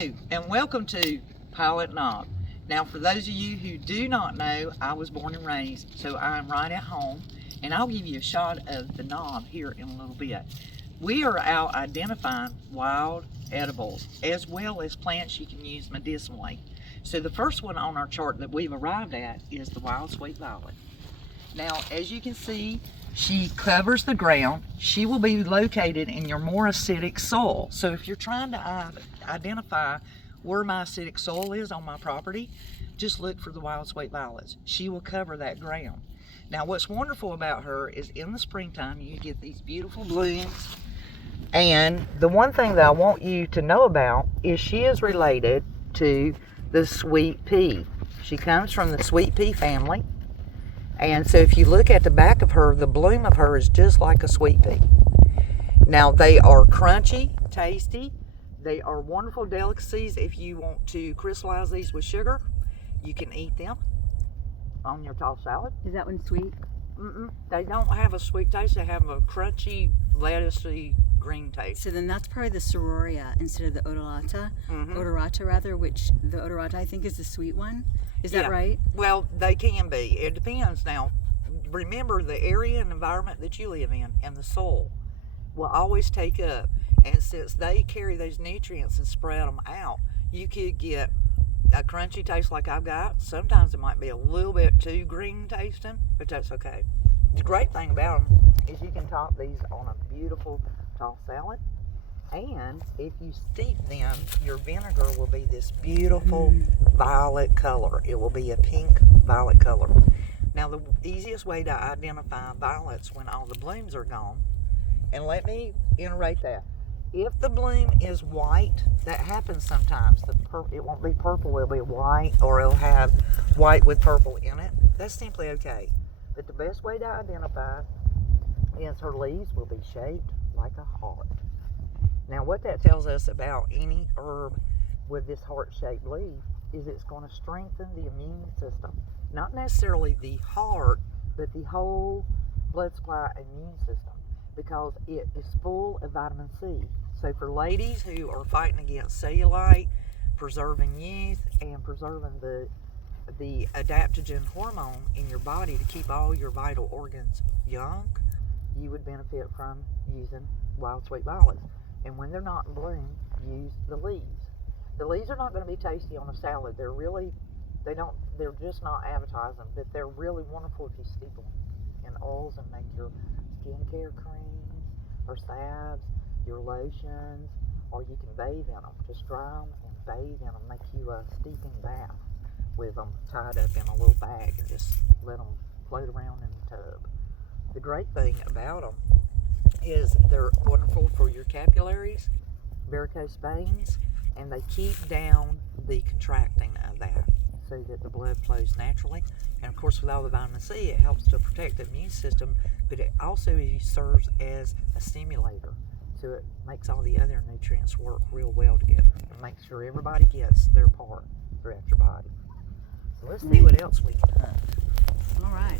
And welcome to Pilot Knob. Now, for those of you who do not know, I was born and raised, so I'm right at home, and I'll give you a shot of the knob here in a little bit. We are out identifying wild edibles, as well as plants you can use medicinally. So the first one on our chart that we've arrived at is the wild sweet violet. Now, as you can see, she covers the ground. She will be located in your more acidic soil. So if you're trying to identify where my acidic soil is on my property, just look for the wild sweet violets. She will cover that ground. Now, what's wonderful about her is in the springtime, you get these beautiful blooms. And the one thing that I want you to know about is she is related to the sweet pea. She comes from the sweet pea family. And so if you look at the back of her, the bloom of her is just like a sweet pea. Now, they are crunchy, tasty. They are wonderful delicacies. If you want to crystallize these with sugar, you can eat them on your tossed salad. Is that one sweet? They don't have a sweet taste. They have a crunchy, lettucey, green taste. So then that's probably the Sororia instead of the Odorata. Odorata rather, which the Odorata I think is the sweet one. Is that right? Well, they can be. It depends. Now, remember the area and environment that you live in and the soil will always take up. And since they carry those nutrients and spread them out, you could get a crunchy taste like I've got. Sometimes it might be a little bit too green tasting, but that's okay. The great thing about them is you can top these on a beautiful tossed salad. And if you steep them, your vinegar will be this beautiful violet color. It will be a pink violet color. Now, the easiest way to identify violets when all the blooms are gone, and let me iterate that. If the bloom is white, that happens sometimes. It won't be purple, it'll be white, or it'll have white with purple in it. That's simply okay. But the best way to identify is her leaves will be shaped like a heart. Now, what that tells us about any herb with this heart-shaped leaf is it's going to strengthen the immune system. Not necessarily the heart, but the whole blood supply immune system, because it is full of vitamin C. So for ladies who are fighting against cellulite, preserving youth, and preserving the adaptogen hormone in your body to keep all your vital organs young, you would benefit from using wild sweet violets. And when they're not in bloom, use the leaves. The leaves are not going to be tasty on a salad. They're just not appetizing, but they're really wonderful if you steep them in oils and make your skincare creams or salves, your lotions, or you can bathe in them. Just dry them and bathe in them. Make you a steeping bath with them tied up in a little bag and just let them float around in the tub. The great thing about them is they're wonderful for your capillaries, varicose veins, and they keep down the contracting of that so that the blood flows naturally. And of course, with all the vitamin C, it helps to protect the immune system, but it also serves as a stimulator. So it makes all the other nutrients work real well together and makes sure everybody gets their part throughout your body. So let's see what else we can hunt. All right.